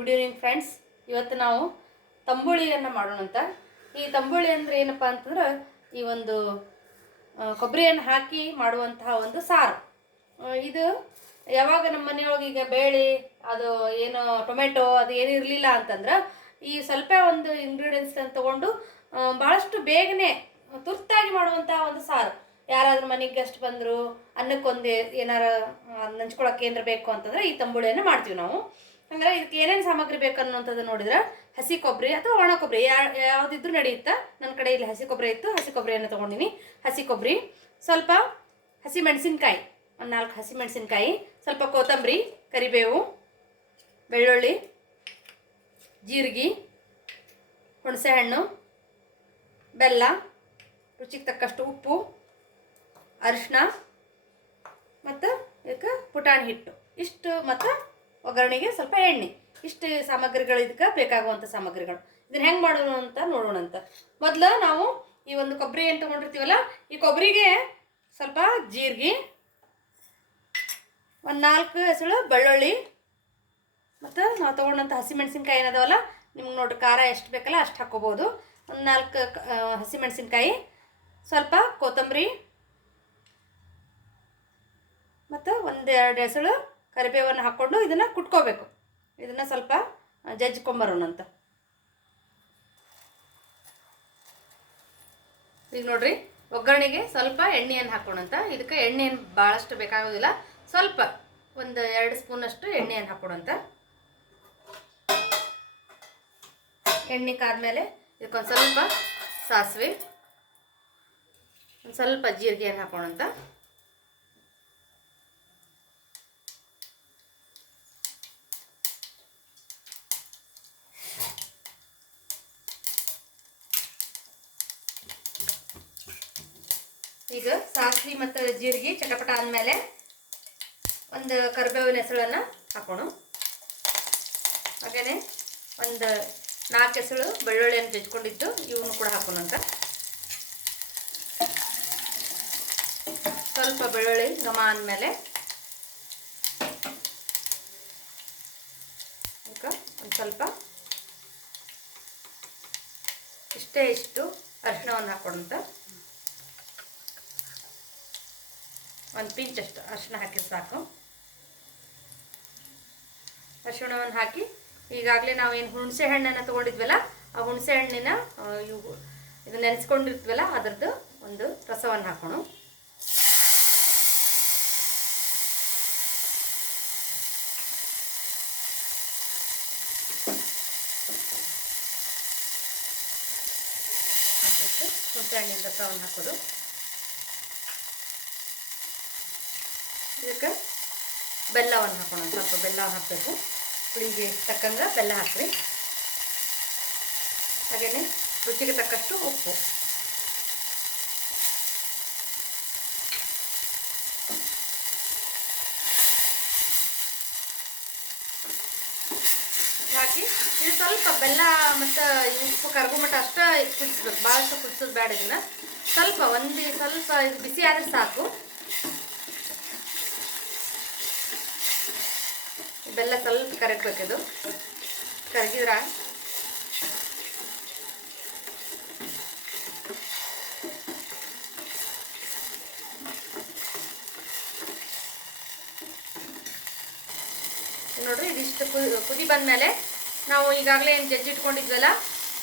Good evening friends. ಇವತ್ತು ನಾವು ತಂಬುಳಿಯನ್ನು ಮಾಡೋಣ ಅಂತ. ಈ ತಂಬುಳಿ ಅಂದರೆ ಏನಪ್ಪ ಅಂತಂದ್ರೆ ಈ ಒಂದು ಕೊಬ್ಬರಿಯನ್ನು ಹಾಕಿ ಮಾಡುವಂತಹ ಒಂದು ಸಾರು. ಇದು ಯಾವಾಗ ನಮ್ಮ ಮನೆಯೊಳಗೆ ಈಗ ಬೇಳೆ ಅದು ಏನು ಟೊಮೆಟೊ ಅದು ಏನು ಇರಲಿಲ್ಲ ಅಂತಂದ್ರೆ ಈ ಸ್ವಲ್ಪ ಒಂದು ಇಂಗ್ರೀಡಿಯೆಂಟ್ಸ್ ತೊಗೊಂಡು ಭಾಳಷ್ಟು ಬೇಗನೆ ತುರ್ತಾಗಿ ಮಾಡುವಂತಹ ಒಂದು ಸಾರು. ಯಾರಾದ್ರೂ ಮನೆಗೆ ಗೆಸ್ಟ್ ಬಂದರು ಅನ್ನಕ್ಕೊಂದು ಏನಾರ ನಂಚ್ಕೊಳಕ್ಕೆ ಏನಾರ ಬೇಕು ಅಂತಂದ್ರೆ ಈ ತಂಬುಳಿಯನ್ನು ಮಾಡ್ತೀವಿ ನಾವು. ಹಂಗಾರೆ ಇದಕ್ಕೆ ಏನೇನು ಸಾಮಗ್ರಿ ಬೇಕು ಅನ್ನೋಂಥದ್ದು ನೋಡಿದ್ರೆ ಹಸಿ ಕೊಬ್ಬರಿ ಅಥವಾ ಒಣ ಕೊಬ್ಬರಿ ಯಾವುದಿದ್ರೂ ನಡೆಯುತ್ತಾ. ನನ್ನ ಕಡೆ ಇಲ್ಲಿ ಹಸಿ ಕೊಬ್ಬರಿ ಇತ್ತು, ಹಸಿ ಕೊಬ್ಬರಿಯನ್ನು ತೊಗೊಂಡಿನಿ. ಹಸಿ ಕೊಬ್ಬರಿ, ಸ್ವಲ್ಪ ಹಸಿ ಮೆಣಸಿನ್ಕಾಯಿ, ಒಂದು 4 ಹಸಿ ಮೆಣಸಿನ್ಕಾಯಿ, ಸ್ವಲ್ಪ ಕೊತ್ತಂಬರಿ, ಕರಿಬೇವು, ಬೆಳ್ಳುಳ್ಳಿ, ಜೀರಿಗೆ, ಹುಣಸೆಹಣ್ಣು, ಬೆಲ್ಲ, ರುಚಿಗೆ ತಕ್ಕಷ್ಟು ಉಪ್ಪು, ಅರಿಶಿನ ಮತ್ತು ಇದಕ್ಕೆ ಪುಟಾಣಿ ಹಿಟ್ಟು ಇಷ್ಟು, ಮತ್ತು ಒಗ್ಗರಣೆಗೆ ಸ್ವಲ್ಪ ಎಣ್ಣೆ. ಇಷ್ಟು ಸಾಮಗ್ರಿಗಳು ಇದಕ್ಕೆ ಬೇಕಾಗುವಂಥ ಸಾಮಗ್ರಿಗಳು. ಇದನ್ನು ಹೆಂಗೆ ಮಾಡೋಣ ಅಂತ ನೋಡೋಣ ಅಂತ. ಮೊದಲು ನಾವು ಈ ಒಂದು ಕೊಬ್ಬರಿ ಏನು ತೊಗೊಂಡಿರ್ತೀವಲ್ಲ, ಈ ಕೊಬ್ಬರಿಗೆ ಸ್ವಲ್ಪ ಜೀರಿಗೆ, ಒಂದು 4 ಹೆಸಳು ಬೆಳ್ಳುಳ್ಳಿ, ಮತ್ತು ನಾವು ತೊಗೊಂಡಂಥ ಹಸಿಮೆಣ್ಸಿನ್ಕಾಯಿ ಏನದಾವಲ್ಲ, ನಿಮ್ಗೆ ನೋಡ್ರಿ ಖಾರ ಎಷ್ಟು ಬೇಕಲ್ಲ ಅಷ್ಟು ಹಾಕ್ಕೋಬೋದು. ಒಂದು 4 ಹಸಿಮೆಣ್ಸಿನ್ಕಾಯಿ, ಸ್ವಲ್ಪ ಕೊತ್ತಂಬರಿ, ಮತ್ತು 1-2 ಹೆಸಳು ಕರಿಬೇವನ್ನು ಹಾಕ್ಕೊಂಡು ಇದನ್ನು ಕುಟ್ಕೋಬೇಕು. ಇದನ್ನು ಸ್ವಲ್ಪ ಜಜ್ಕೊಂಬರೋಣ ಅಂತ. ಈಗ ನೋಡ್ರಿ, ಒಗ್ಗರಣೆಗೆ ಸ್ವಲ್ಪ ಎಣ್ಣೆಯನ್ನು ಹಾಕೋಣಂತ. ಇದಕ್ಕೆ ಎಣ್ಣೆ ಏನು ಭಾಳಷ್ಟು ಬೇಕಾಗೋದಿಲ್ಲ, ಸ್ವಲ್ಪ 1-2 ಸ್ಪೂನಷ್ಟು ಎಣ್ಣೆಯನ್ನು ಹಾಕೋಣಂತ. ಎಣ್ಣೆ ಕಾದ್ಮೇಲೆ ಇದಕ್ಕೊಂದು ಸ್ವಲ್ಪ ಸಾಸಿವೆ, ಒಂದು ಸ್ವಲ್ಪ ಜೀರಿಗೆಯನ್ನು ಹಾಕೋಣಂತ. ಈಗ ಸಾಸಿವೆ ಮತ್ತು ಜೀರಿಗೆ ಚಟಪಟ ಆದಮೇಲೆ ಒಂದು ಕರಿಬೇವಿನ ಹೆಸಳನ್ನು ಹಾಕೋಣ. ಹಾಗೆಯೇ ಒಂದು 4 ಹೆಸಳು ಬೆಳ್ಳುಳ್ಳಿಯನ್ನು ಜಜ್ಕೊಂಡಿದ್ದು ಇವನು ಕೂಡ ಹಾಕೋಣಂತ. ಸ್ವಲ್ಪ ಬೆಳ್ಳುಳ್ಳಿ ಘಮ ಆದಮೇಲೆ ಒಂದು ಸ್ವಲ್ಪ ಇಷ್ಟು ಅರಿಶಿಣವನ್ನು ಹಾಕೋಣಂತ. ಒಂದು ಪಿಂಚಷ್ಟು ಅರಿಶಿಣ ಹಾಕಿದ್ರೆ ಸಾಕು. ಅರಿಶಿಣವನ್ನು ಹಾಕಿ ಈಗಾಗಲೇ ನಾವೇನು ಹುಣಸೆ ಹಣ್ಣನ್ನು ತೊಗೊಂಡಿದ್ವಲ್ಲ, ಆ ಹುಣಸೆ ಹಣ್ಣಿನ ಇದು ನೆನೆಸ್ಕೊಂಡಿರ್ತೀವಲ್ಲ ಅದರದ್ದು ಒಂದು ರಸವನ್ನು ಹಾಕೋಣ. ಹುಣಸೆ ಹಣ್ಣಿನ ರಸವನ್ನು ಹಾಕೋದು. ಇದಕ್ಕೆ ಬೆಲ್ಲವನ್ನು ಹಾಕೋಣ. ಸ್ವಲ್ಪ ಬೆಲ್ಲ ಹಾಕಬೇಕು, ಹುಳಿಗೆ ತಕ್ಕಂಗೆ ಬೆಲ್ಲ ಹಾಕ್ರಿ. ಹಾಗೆಯೇ ರುಚಿಗೆ ತಕ್ಕಷ್ಟು ಉಪ್ಪು. ಹಾಕಿ ಇದು ಸ್ವಲ್ಪ ಬೆಲ್ಲ ಮತ್ತು ಉಪ್ಪು ಕರಗೋ ಮಟ್ಟ ಅಷ್ಟೇ ಕುದಿಸ್ಬೇಕು, ಭಾಳಷ್ಟು ಕುದಿಸೋದು ಬೇಡ. ಇದನ್ನು ಸ್ವಲ್ಪ ಸ್ವಲ್ಪ ಬಿಸಿ ಆದರೆ ಸಾಕು. ಬೆಲ್ಲ ಸ್ವಲ್ಪ ಕರಗಬೇಕಿದು. ಕರಗಿದ್ರ ನೋಡ್ರಿ, ಇದಿಷ್ಟು ಕುದಿ ಬಂದಮೇಲೆ ನಾವು ಈಗಾಗಲೇ ಏನು ಜಜ್ಜಿಟ್ಕೊಂಡಿದ್ವಲ್ಲ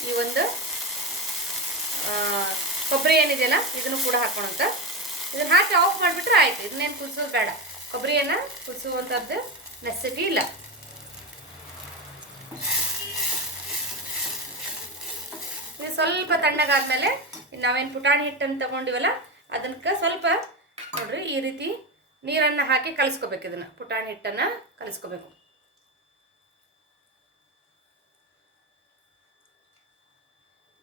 ಈ ಒಂದು ಕೊಬ್ಬರಿ ಏನಿದೆಯಲ್ಲ ಇದನ್ನು ಕೂಡ ಹಾಕೋಣಂತ. ಇದನ್ನು ಹಾಕಿ ಆಫ್ ಮಾಡಿಬಿಟ್ರೆ ಆಯಿತು. ಇದನ್ನೇನು ಕುದಿಸೋದು ಬೇಡ, ಕೊಬ್ಬರಿಯನ್ನು ಕುದಿಸುವಂಥದ್ದು ನೆಸೆಸಿಟಿ ಇಲ್ಲ. ಇದು ಸ್ವಲ್ಪ ತಣ್ಣಗಾದ್ಮೇಲೆ ನಾವೇನು ಪುಟಾಣಿ ಹಿಟ್ಟನ್ನು ತಗೊಂಡಿವಲ್ಲ ಅದಕ್ಕೆ ಸ್ವಲ್ಪ ನೋಡ್ರಿ ಈ ರೀತಿ ನೀರನ್ನು ಹಾಕಿ ಕಲಿಸ್ಕೋಬೇಕು. ಇದನ್ನು ಪುಟಾಣಿ ಹಿಟ್ಟನ್ನು ಕಲಿಸ್ಕೋಬೇಕು.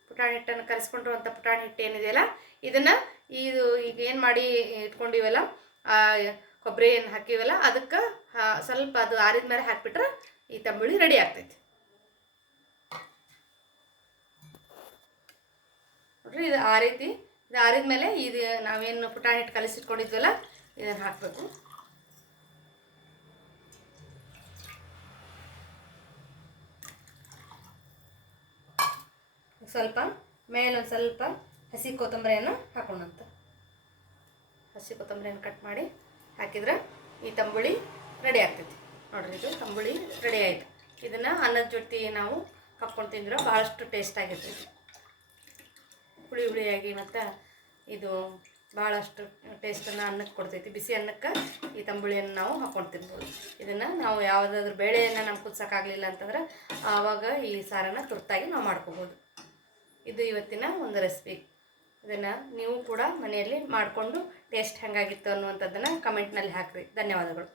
ಪುಟಾಣಿ ಹಿಟ್ಟನ್ನು ಕಲಿಸ್ಕೊಂಡಿರುವಂಥ ಪುಟಾಣಿ ಹಿಟ್ಟು ಏನಿದೆಯಲ್ಲ ಇದನ್ನು ಈಗ ಏನು ಮಾಡಿ ಇಟ್ಕೊಂಡಿವಲ್ಲ ಕೊಬ್ಬರಿಯನ್ನು ಹಾಕಿವಲ್ಲ ಅದಕ್ಕೆ ಸ್ವಲ್ಪ ಅದು ಆರಿದ ಮೇಲೆ ಹಾಕಿಬಿಟ್ರೆ ಈ ತಂಬುಳಿ ರೆಡಿ ಆಗ್ತೈತಿ. ನೋಡ್ರಿ, ಇದು ಆರಿದ ಮೇಲೆ ಇದು ನಾವೇನು ಪುಟಾಣಿ ಹಿಟ್ಟು ಕಲಿಸಿಟ್ಕೊಂಡಿದ್ವಲ್ಲ ಇದನ್ನು ಹಾಕಬೇಕು. ಸ್ವಲ್ಪ ಮೇಲೊಂದು ಸ್ವಲ್ಪ ಹಸಿ ಕೊತ್ತಂಬರಿಯನ್ನು ಹಾಕೋಣಂತ. ಹಸಿ ಕೊತ್ತಂಬರಿಯನ್ನು ಕಟ್ ಮಾಡಿ ಹಾಕಿದ್ರೆ ಈ ತಂಬುಳಿ ರೆಡಿ ಆಗ್ತೈತಿ. ನೋಡಿರಿ, ಇದು ತಂಬುಳಿ ರೆಡಿ ಆಯಿತು. ಇದನ್ನು ಅನ್ನದ ಜೊತೆ ನಾವು ಹಾಕ್ಕೊಂಡು ತಿಂದ್ರೆ ಭಾಳಷ್ಟು ಟೇಸ್ಟ್ ಆಗಿರ್ತೈತಿ. ಹುಳಿ ಹುಳಿಯಾಗಿ ಮತ್ತು ಇದು ಭಾಳಷ್ಟು ಟೇಸ್ಟನ್ನು ಅನ್ನಕ್ಕೆ ಕೊಡ್ತೈತಿ. ಬಿಸಿ ಅನ್ನಕ್ಕೆ ಈ ತಂಬುಳಿಯನ್ನು ನಾವು ಹಾಕ್ಕೊಂಡು ತಿನ್ಬೋದು. ಇದನ್ನು ನಾವು ಯಾವುದಾದ್ರೂ ಬೇಳೆಯನ್ನು ನಮ್ಗೆ ಕುದಿಸೋಕ್ಕಾಗಲಿಲ್ಲ ಅಂತಂದ್ರೆ ಆವಾಗ ಈ ಸಾರನ್ನು ತುರ್ತಾಗಿ ನಾವು ಮಾಡ್ಕೋಬೋದು. ಇದು ಇವತ್ತಿನ ಒಂದು ರೆಸಿಪಿ. ಇದನ್ನು ನೀವು ಕೂಡ ಮನೆಯಲ್ಲಿ ಮಾಡಿಕೊಂಡು ಟೇಸ್ಟ್ ಹೇಗಾಗಿತ್ತು ಅನ್ನುವಂಥದ್ದನ್ನು ಕಮೆಂಟ್ನಲ್ಲಿ ಹಾಕಿರಿ. ಧನ್ಯವಾದಗಳು.